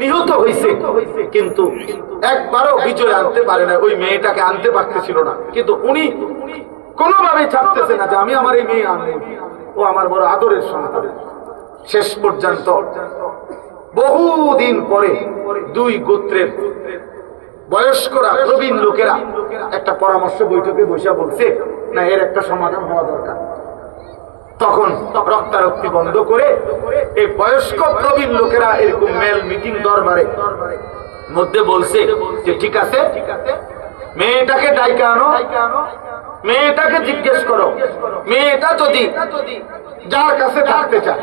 নিহত হয়েছে, কিন্তু একবারও বিজয় আনতে পারে না, ওই মেয়েটাকে আনতে পারতেছিল না। কিন্তু উনি কোনোভাবেই ছাড়তেছে না যে আমি আমার এই মেয়ে আনবো, ও আমার বড় আদরের সন্তান। শেষ পর্যন্ত বহুদিন পরে দুই গোত্রের বয়স্করা, প্রবীণ লোকেরা একটা পরামর্শ বৈঠকে বসে বলছে, না এর একটা সমাধান হওয়া দরকার। তখন রক্তারক্তি বন্ধ করে এই বয়স্ক প্রবীণ লোকেরা এরকম মেল মিটিং দরবারে মধ্যে বলছে যে ঠিক আছে, মেয়েটাকে ডাইকা আনো, মেয়েটাকে জিজ্ঞেস করো, মেয়েটা যদি যার কাছে থাকতে চায়,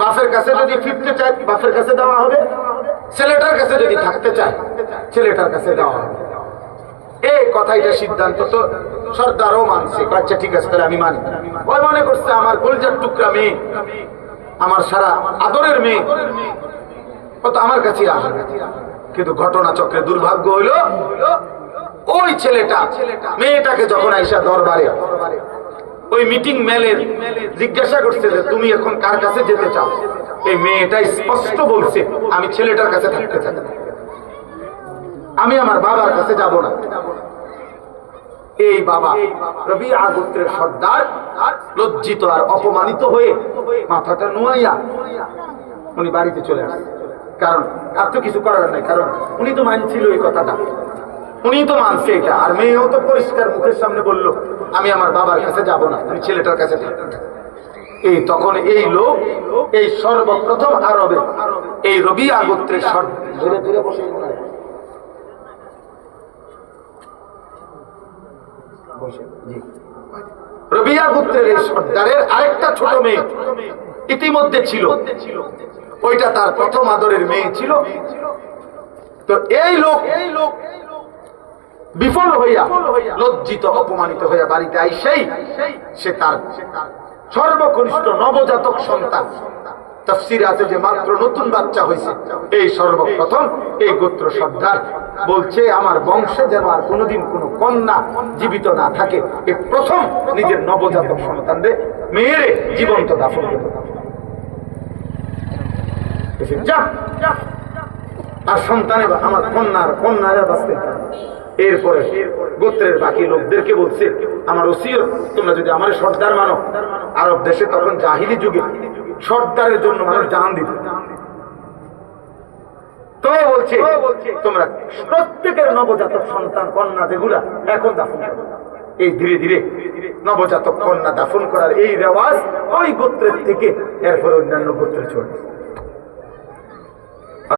বাপের কাছে যদি ফিরতে চায় বাপের কাছে দেওয়া হবে, ছেলেটার কাছে যদি থাকতে চায় ছেলেটার কাছে দেওয়া হবে। এই কথাইটা সিদ্ধান্ত তো সর্দারও মানছে। আচ্ছা ঠিক আছে, তাহলে আমি মানি। ওই মনে করছে আমার কলিজার টুকরা মেয়ে, আমার সারা আদরের মেয়ে, ও তো আমার কাছে আসবে। কিন্তু ঘটনা চক্রে দুর্ভাগ্য হইল, ওই ছেলেটা মেয়েটাকে যখন আইসা দরবারে ওই মিটিং মেলের জিজ্ঞাসা করছে যে তুমি এখন কার কাছে যেতে চাও, এই মেয়েটা স্পষ্ট বলছে আমি ছেলেটার কাছে থাকতে চাই, আমি আমার বাবার কাছে যাব না। এই বাবা রবিয়া গোত্রের সর্দার লজ্জিত আর অপমানিত হয়ে মাথাটা নুয়াইয়া উনি বাড়িতে চলে আসে। কারণ আর তো কিছু করার নাই, কারণ উনি তো মানছিল এই কথাটা, উনি তো মানছে এটা। আর মেয়েও তো পরিষ্কার মুখের সামনে বলল আমি আমার বাবার কাছে যাব না, আমি ছেলেটার কাছে থাকতে চাই। এই তখন এই লোক, এই সর্বপ্রথম আরবে এই রবিয়া গোত্রের ধরে ধরে বসে রবিয়া গোত্রের এই সর্দারের আরেকটা ছোট মেয়ে ইতিমধ্যে ছিল, ওইটা তার প্রথম আদরের মেয়ে ছিল। তো এই লোক বিফল হইয়া লজ্জিত অপমানিত হইয়া বাড়িতে আইসেই সে তার সর্বকনিষ্ঠ নবজাতক সন্তান, তাফসীরে আছে যে মাত্র নতুন বাচ্চা হয়েছে, এই সর্বপ্রথম এই গোত্র সর্দার বলছে আমার বংশে যেন আর কোনোদিন কোনো কন্যা জীবিত না থাকে, এই প্রথম নিজের নবজাতক সন্তানরে মেয়েরে জীবন্ত দাফন করবে। আর সন্তানে আমার কন্যারা বাঁচতে। এরপরে গোত্রের বাকি লোকদেরকে বলছে আমার ওসিয়ত, তোমরা যদি আমার সর্দার মানো, আরব দেশে তখন জাহিলি যুগে সর্দারের জন্য মানুষ জান দিত, তো বলছে তোমরা প্রত্যেকের নবজাতক সন্তান কন্যা যেগুলা এখন দাফন করো। এই ধীরে ধীরে নবজাতক কন্যা দাফন করার এই রেওয়াজ ওই গোত্রের থেকে এরপরে অন্যান্য গোত্রে চলে।